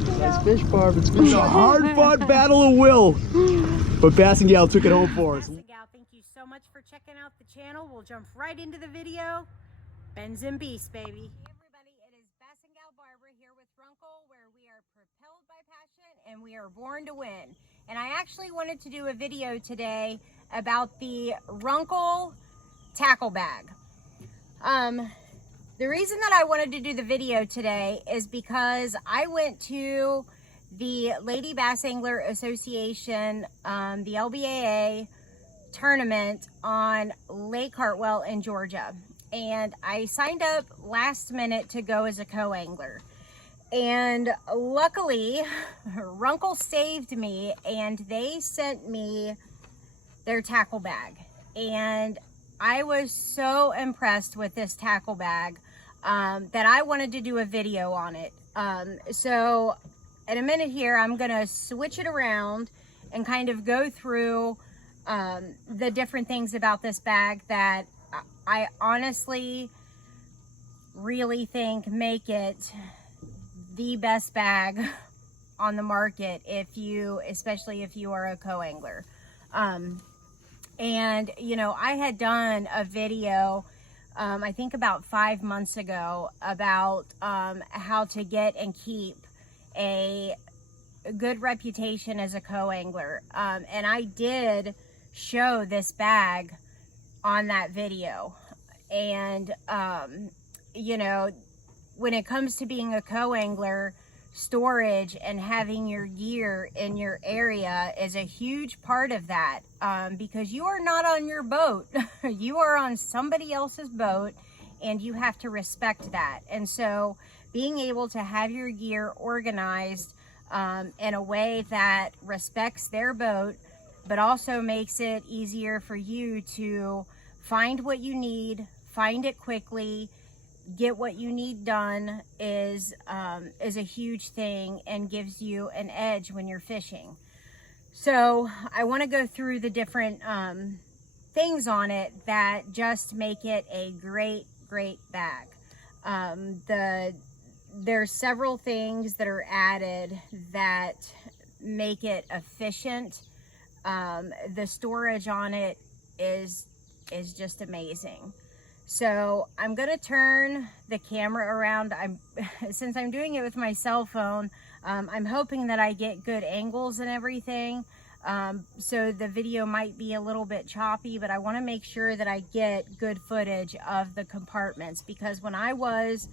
Nice fish, Barb. It's been a hard-fought battle of will, but Bass and Gal took it home for us. Bass and Gal, thank you so much for checking out the channel. We'll jump right into the video. Bends and Beasts, baby. Hey everybody, it is Bass and Gal Barbara here with Runcl, where we are propelled by passion and we are born to win. And I actually wanted to do a video today about the Runcl tackle bag. The reason that I wanted to do the video today is because I went to the Lady Bass Angler Association, the LBAA tournament on Lake Hartwell in Georgia. And I signed up last minute to go as a co-angler. And luckily, Runcl saved me and they sent me their tackle bag. And I was so impressed with this tackle bag that I wanted to do a video on it. So in a minute here, I'm gonna switch it around and kind of go through the different things about this bag that I honestly really think make it the best bag on the market especially if you are a co-angler. And you know, I had done a video I think about 5 months ago about how to get and keep a good reputation as a co-angler, and I did show this bag on that video. And you know, when it comes to being a co-angler, storage and having your gear in your area is a huge part of that, because you are not on your boat. You are on somebody else's boat and you have to respect that. And so being able to have your gear organized in a way that respects their boat, but also makes it easier for you to find what you need, find it quickly, get what you need done is a huge thing and gives you an edge when you're fishing. So I want to go through the different things on it that just make it a great bag. There's several things that are added that make it efficient. The storage on it is just amazing. So I'm gonna turn the camera around. Since I'm doing it with my cell phone, I'm hoping that I get good angles and everything. So the video might be a little bit choppy, but I wanna make sure that I get good footage of the compartments, because when I was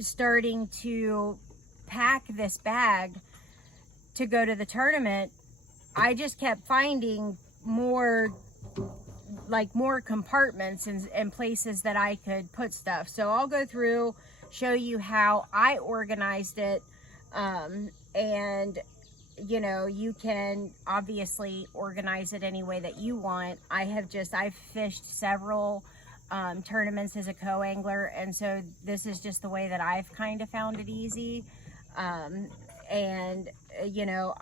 starting to pack this bag to go to the tournament, I just kept finding more compartments and places that I could put stuff. So I'll go through, show you how I organized it, and you know, you can obviously organize it any way that you want. I've fished several tournaments as a co-angler, and so this is just the way that I've kind of found it easy. And you know,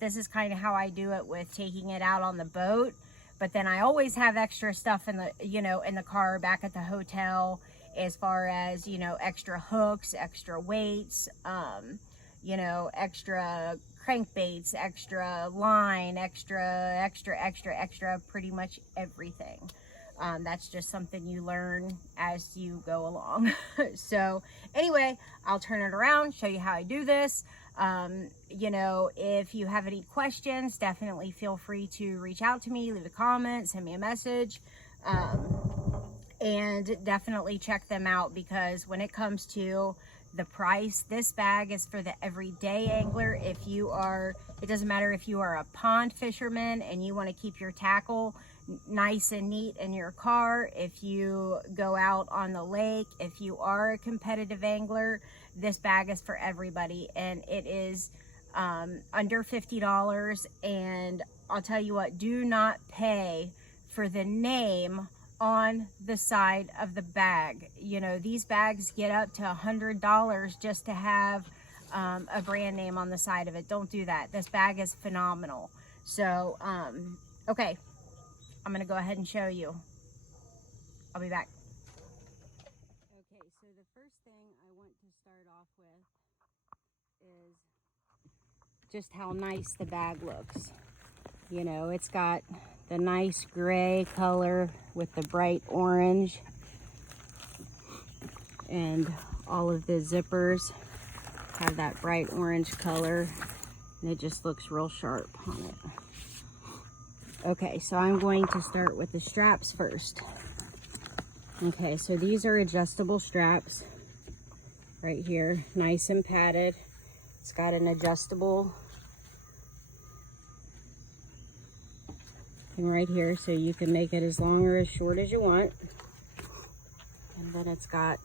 this is kind of how I do it with taking it out on the boat. But then I always have extra stuff in the car back at the hotel, as far as, you know, extra hooks, extra weights, you know, extra crankbaits, extra line, extra, pretty much everything. That's just something you learn as you go along. So anyway, I'll turn it around, show you how I do this. You know, if you have any questions, definitely feel free to reach out to me, leave a comment, send me a message, and definitely check them out, because when it comes to the price, this bag is for the everyday angler. It doesn't matter if you are a pond fisherman and you want to keep your tackle nice and neat in your car, if you go out on the lake, if you are a competitive angler, this bag is for everybody. And it is under $50. And I'll tell you what, do not pay for the name on the side of the bag. You know, these bags get up to $100 just to have a brand name on the side of it. Don't do that. This bag is phenomenal. So okay, I'm gonna go ahead and show you. I'll be back. Okay, so the first thing I want to start off with just how nice the bag looks. You know, it's got the nice gray color with the bright orange, and all of the zippers have that bright orange color, and it just looks real sharp on it. Okay, so I'm going to start with the straps first. Okay, so these are adjustable straps right here, nice and padded. It's got an adjustable thing right here, so you can make it as long or as short as you want. And then it's got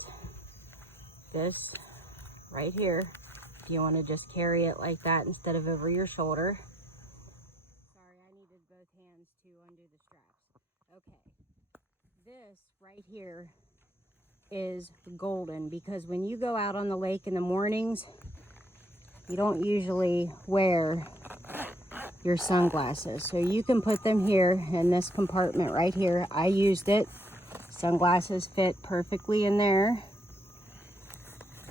this right here if you want to just carry it like that instead of over your shoulder. Sorry, I needed both hands to undo the straps. Okay, this right here is golden, because when you go out on the lake in the mornings, you don't usually wear your sunglasses. So you can put them here in this compartment right here. I used it. Sunglasses fit perfectly in there.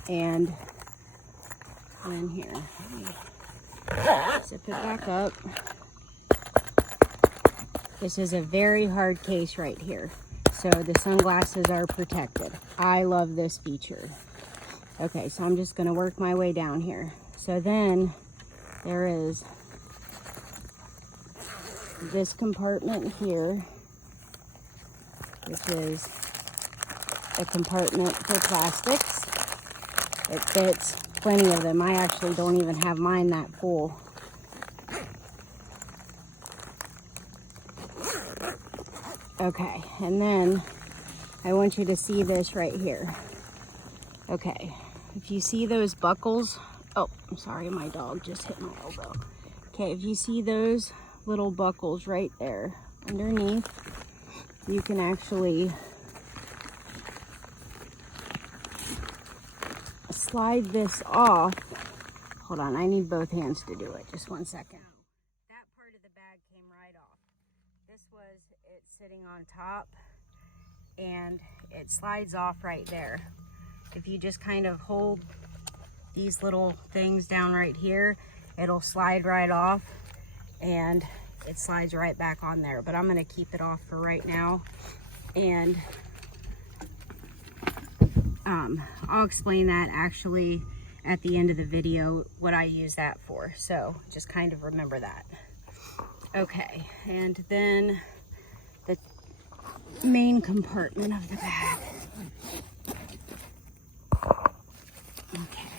And in here, zip it back up. This is a very hard case right here, so the sunglasses are protected. I love this feature. Okay, so I'm just gonna work my way down here. So then there is this compartment here, which is a compartment for plastics. It fits plenty of them. I actually don't even have mine that full. Okay, and then I want you to see this right here. Okay, if you see those buckles, oh, I'm sorry, my dog just hit my elbow. Okay, if you see those little buckles right there underneath, you can actually slide this off. Hold on, I need both hands to do it. Just one second. That part of the bag came right off. This was it sitting on top, and it slides off right there. If you just kind of hold these little things down right here, it'll slide right off, and it slides right back on there. But I'm going to keep it off for right now, and I'll explain that actually at the end of the video, what I use that for. So just kind of remember that. Okay, and then the main compartment of the bag. Okay,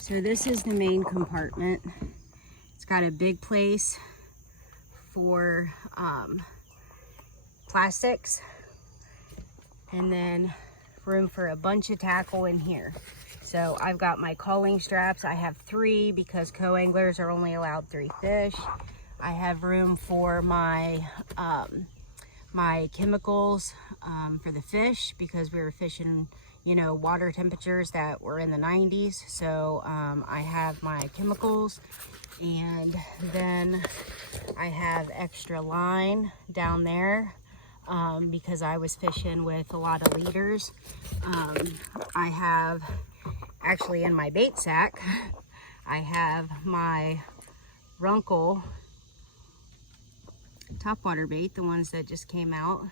so this is the main compartment. It's got a big place for plastics, and then room for a bunch of tackle in here. So I've got my culling straps. I have 3 because co-anglers are only allowed 3 fish. I have room for my my chemicals for the fish, because we were fishing, you know, water temperatures that were in the 90s. So I have my chemicals, and then I have extra line down there because I was fishing with a lot of leaders. I have, actually in my bait sack, I have my Runcl topwater bait, the ones that just came out.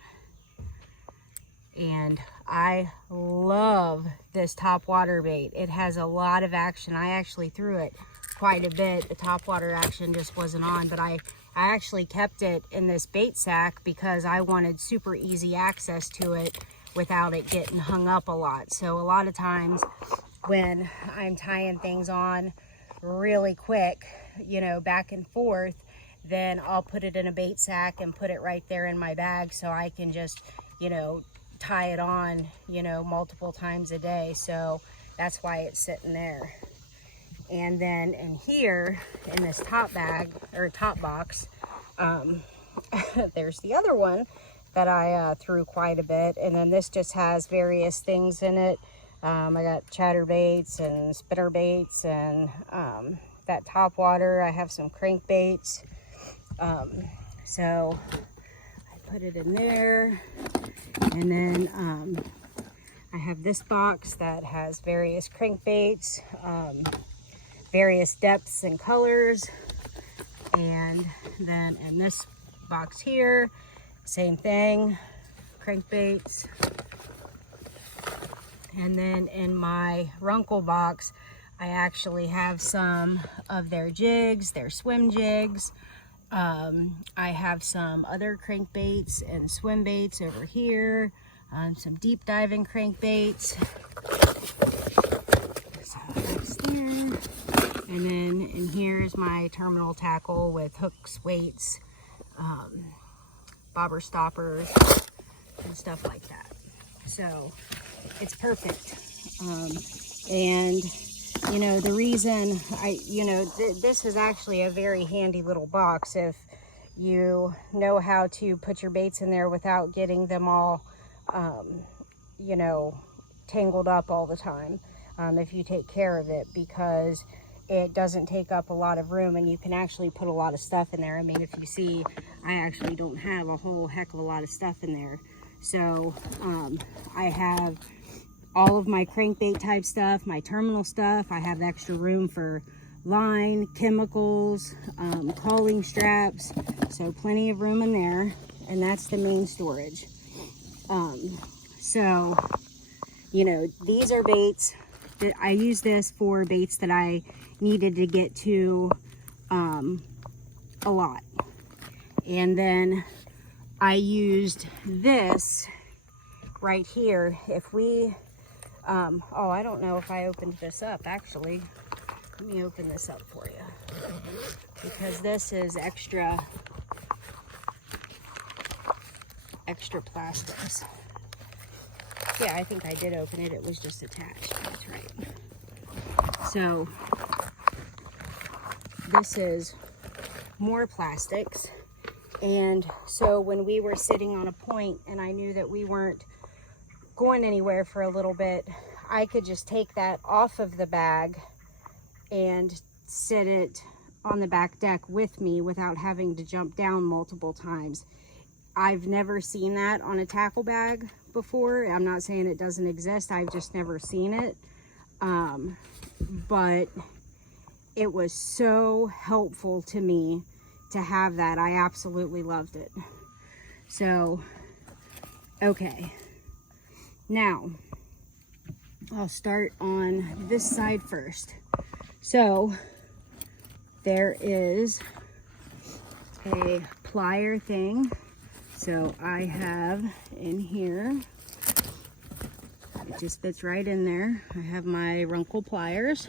And I love this topwater bait. It has a lot of action. I actually threw it quite a bit. The topwater action just wasn't on, but I actually kept it in this bait sack because I wanted super easy access to it without it getting hung up a lot. So a lot of times when I'm tying things on really quick, you know, back and forth, then I'll put it in a bait sack and put it right there in my bag, so I can just, you know, tie it on, you know, multiple times a day. So that's why it's sitting there. And then in here, in this top bag, or top box, there's the other one that I threw quite a bit. And then this just has various things in it. I got chatterbaits and spinnerbaits, and that top water. I have some crankbaits. So I put it in there. And then I have this box that has various crankbaits. various depths and colors. And then in this box here, same thing, crankbaits. And then in my Runcl box, I actually have some of their jigs, their swim jigs. I have some other crankbaits and swim baits over here. Some deep diving crankbaits. So that's there. And then in here is my terminal tackle with hooks, weights, bobber stoppers, and stuff like that. So it's perfect. And you know, the reason this is actually a very handy little box if you know how to put your baits in there without getting them all, you know, tangled up all the time. If you take care of it, because it doesn't take up a lot of room and you can actually put a lot of stuff in there. I mean, if you see, I actually don't have a whole heck of a lot of stuff in there. So I have all of my crankbait type stuff, my terminal stuff. I have extra room for line, chemicals, calling straps. So plenty of room in there. And that's the main storage. So, you know, these are baits that I use this for baits that I needed to get to a lot. And then I used this right here. If we, oh, I don't know if I opened this up actually. Let me open this up for you, because this is extra plastics. Yeah, I think I did open it. It was just attached. That's right. So this is more plastics. And so when we were sitting on a point and I knew that we weren't going anywhere for a little bit, I could just take that off of the bag and sit it on the back deck with me without having to jump down multiple times. I've never seen that on a tackle bag before. I'm not saying it doesn't exist. I've just never seen it. But it was so helpful to me to have that. I absolutely loved it. So, okay. Now, I'll start on this side first. So, there is a plier thing. So I have in here, it just fits right in there. I have my Runcl pliers,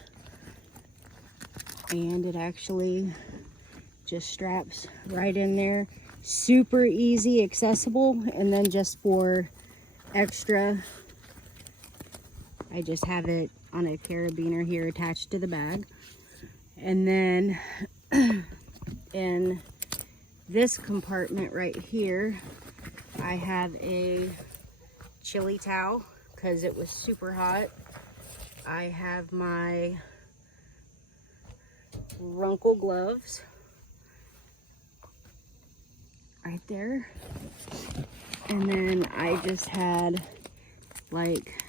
and it actually just straps right in there. Super easy, accessible. And then just for extra, I just have it on a carabiner here attached to the bag. And then in this compartment right here, I have a chili towel because it was super hot. I have my Runcl gloves right there. And then I just had like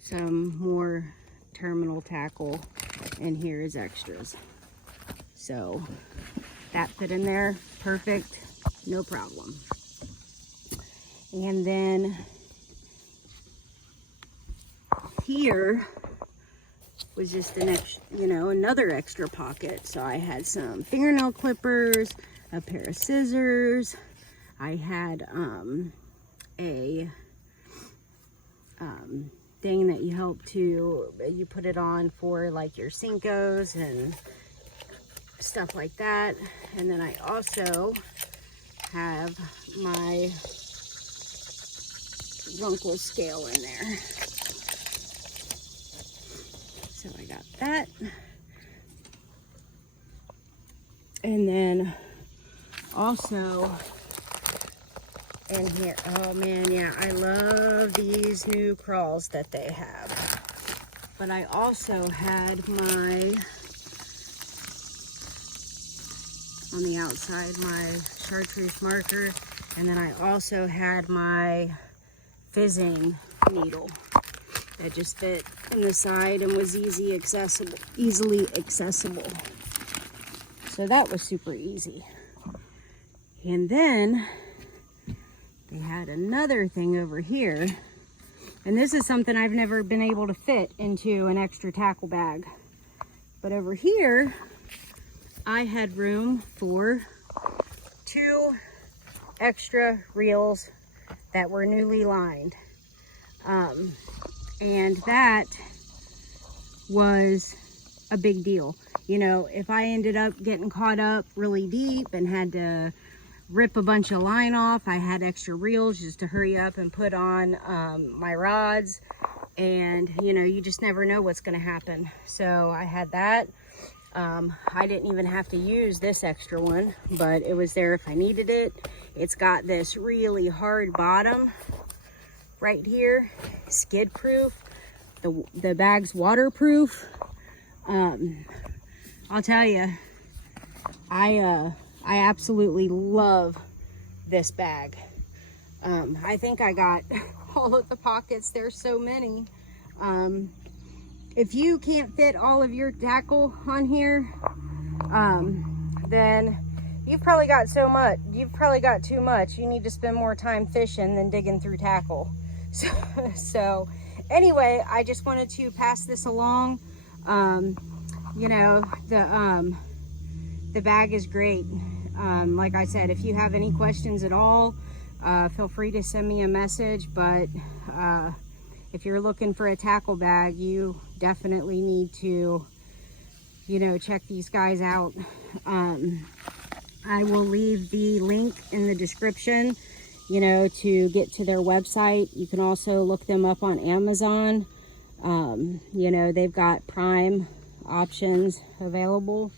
some more terminal tackle, and here is extras. So that fit in there perfect, no problem. And then here was just an extra, another extra pocket. So I had some fingernail clippers, a pair of scissors. I had a thing that you put it on for like your Cincos and stuff like that. And then I also have my Runcl scale in there. So I got that. And then also in here, oh man, yeah, I love these new crawls that they have. But I also had my, on the outside, my chartreuse marker, and then I also had my fizzing needle. that just fit in the side and was easily accessible. So that was super easy. And then they had another thing over here. And this is something I've never been able to fit into an extra tackle bag. But over here, I had room for 2 extra reels that were newly lined. And that was a big deal. You know, if I ended up getting caught up really deep and had to rip a bunch of line off, I had extra reels just to hurry up and put on my rods. And you know, you just never know what's going to happen. So I had that. I didn't even have to use this extra one, but it was there if I needed it. It's got this really hard bottom right here, skid proof. The bag's waterproof. I'll tell you, I absolutely love this bag. I think I got all of the pockets. There's so many. If you can't fit all of your tackle on here, then you've probably got so much. You've probably got too much. You need to spend more time fishing than digging through tackle. So anyway, I just wanted to pass this along. You know, the bag is great. Like I said, if you have any questions at all, feel free to send me a message. But if you're looking for a tackle bag, you definitely need to, you know, check these guys out. I will leave the link in the description, you know, to get to their website. You can also look them up on Amazon. You know, they've got Prime options available,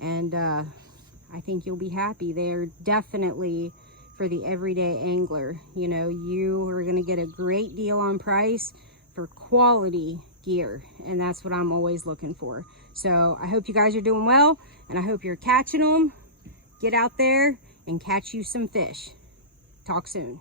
and I think you'll be happy. They're definitely for the everyday angler. You know, you are going to get a great deal on price for quality gear, and that's what I'm always looking for. So I hope you guys are doing well, and I hope you're catching them. Get out there and catch you some fish. Talk soon.